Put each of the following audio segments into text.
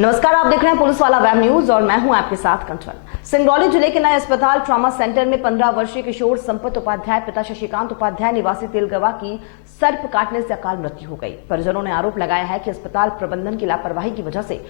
नमस्कार, आप देख रहे हैं पुलिस वाला वेब न्यूज और मैं हूं आपके साथ कंचन। सिंगरौली जिले के नए अस्पताल ट्रॉमा सेंटर में 15 वर्षीय किशोर संपत उपाध्याय पिता शशिकांत उपाध्याय निवासी तेलगवा की सर्प काटने से अकाल मृत्यु हो गई। परिजनों ने आरोप लगाया है कि अस्पताल प्रबंधन की लापरवाही की वजह से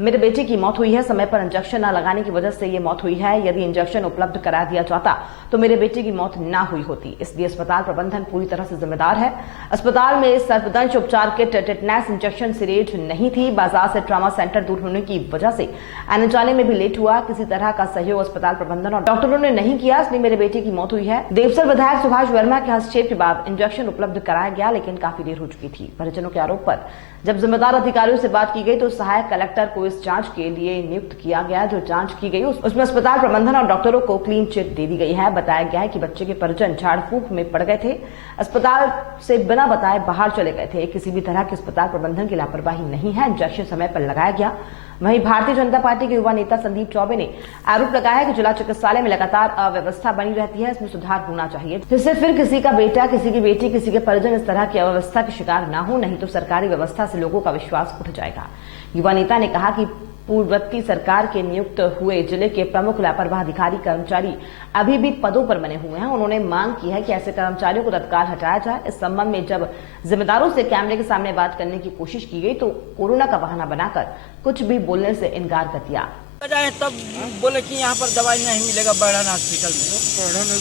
मेरे बेटे की मौत हुई है। समय पर इंजेक्शन न लगाने की वजह से ये मौत हुई है। यदि इंजेक्शन उपलब्ध करा दिया जाता तो मेरे बेटे की मौत न हुई होती। इसलिए अस्पताल प्रबंधन पूरी तरह से जिम्मेदार है। अस्पताल में सर्पदंश उपचार किट, टेटनस इंजेक्शन सिरेंज नहीं थी। बाजार से ट्रॉमा सेंटर दूर होने की वजह से आने जाने में भी लेट हुआ। किसी तरह का सहयोग अस्पताल प्रबंधन और डॉक्टरों ने नहीं किया, इसलिए मेरे बेटे की मौत हुई है। देवसर विधायक सुभाष वर्मा के हस्तक्षेप के बाद इंजेक्शन उपलब्ध कराया गया, लेकिन काफी देर हो चुकी थी। परिजनों के आरोप पर जब जिम्मेदार अधिकारियों से बात की गई तो सहायक कलेक्टर को इस जांच के लिए नियुक्त किया गया। जो जांच की गई उसमें अस्पताल प्रबंधन और डॉक्टरों को क्लीन चिट दे दी गई है। बताया गया है कि बच्चे के परिजन झाड़ फूक में पड़ गए थे, अस्पताल से बिना बताए बाहर चले गए थे। किसी भी तरह के अस्पताल प्रबंधन की लापरवाही नहीं है। इंजेक्शन समय पर लगाया गया। वहीं भारतीय जनता पार्टी के युवा नेता संदीप चौबे ने आरोप लगाया है कि जिला चिकित्सालय में लगातार अव्यवस्था बनी रहती है। इसमें सुधार होना चाहिए, जिससे फिर किसी का बेटा, किसी की बेटी, किसी के परिजन इस तरह की अव्यवस्था के शिकार न हो, नहीं तो सरकारी व्यवस्था से लोगों का विश्वास उठ जाएगा। युवा नेता ने कहा कि पूर्ववर्ती सरकार के नियुक्त हुए जिले के प्रमुख लापरवाह अधिकारी कर्मचारी अभी भी पदों पर बने हुए हैं। उन्होंने मांग की है कि ऐसे कर्मचारियों को तत्काल हटाया जाए। इस संबंध में जब जिम्मेदारों से कैमरे के सामने बात करने की कोशिश की गई तो कोरोना का बहाना बनाकर कुछ भी बोलने से इनकार कर दिया। तब बोले कि यहाँ पर दवाई नहीं मिलेगा बढ़ान हॉस्पिटल में,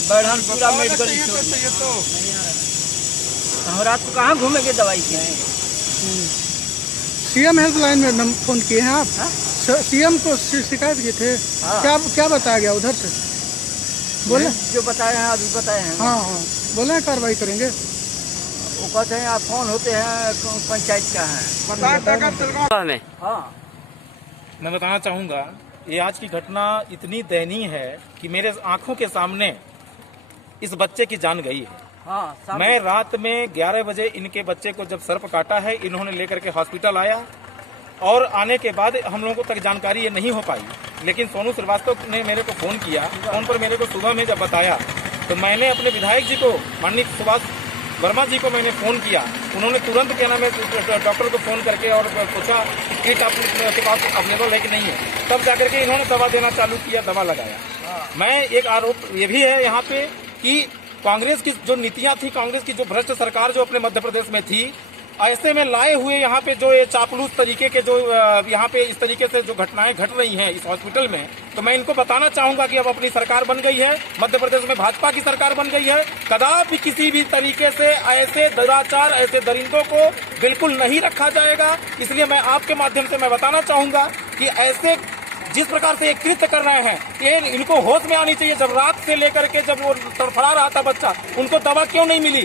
बढ़ान पूरा मेडिकल स्टोर। हम रात को कहाँ घूमेंगे दवाई के? सीएम हेल्पलाइन में फोन किए हैं आप? सीएम को शिकायत किए थे? क्या बताया गया उधर से? बोले जो बताए हैं अभी बताए हैं। हाँ, बोले हैं कार्रवाई करेंगे। वो कहते हैं आप फोन होते हैं पंचायत का है। हाँ, मैं बताना चाहूँगा, ये आज की घटना इतनी दयनीय है कि मेरे आंखों के सामने इस बच्चे की जान गई है। हाँ, मैं रात में 11 बजे इनके बच्चे को जब सर्प काटा है, इन्होंने लेकर के हॉस्पिटल आया और आने के बाद हम लोगों तक जानकारी ये नहीं हो पाई। लेकिन सोनू श्रीवास्तव ने मेरे को फोन किया। फोन पर मेरे को सुबह में जब बताया तो मैंने अपने विधायक जी को, माननीय सुभाष वर्मा जी को मैंने फोन किया। उन्होंने तुरंत क्या नाम है डॉक्टर को फोन करके और पूछा किट आपके पास अवेलेबल है कि नहीं है। तब जाकर के इन्होंने दवा देना चालू किया, दवा लगाया। मैं एक आरोप ये भी है यहाँ पे कि कांग्रेस की जो नीतियां थी, कांग्रेस की जो भ्रष्ट सरकार जो अपने मध्य प्रदेश में थी, ऐसे में लाए हुए यहाँ पे जो ये चापलूस तरीके के जो यहाँ पे इस तरीके से जो घटनाएं घट रही हैं इस हॉस्पिटल में, तो मैं इनको बताना चाहूंगा कि अब अपनी सरकार बन गई है, मध्य प्रदेश में भाजपा की सरकार बन गई है। कदापि किसी भी तरीके से ऐसे दुराचार, ऐसे दरिंदों को बिल्कुल नहीं रखा जाएगा। इसलिए मैं आपके माध्यम से मैं बताना चाहूंगा कि ऐसे जिस प्रकार से ये कृत्य कर रहे हैं, ये इनको होश में आनी चाहिए। जब रात से लेकर के जब वो तड़फड़ा रहा था बच्चा, उनको दवा क्यों नहीं मिली?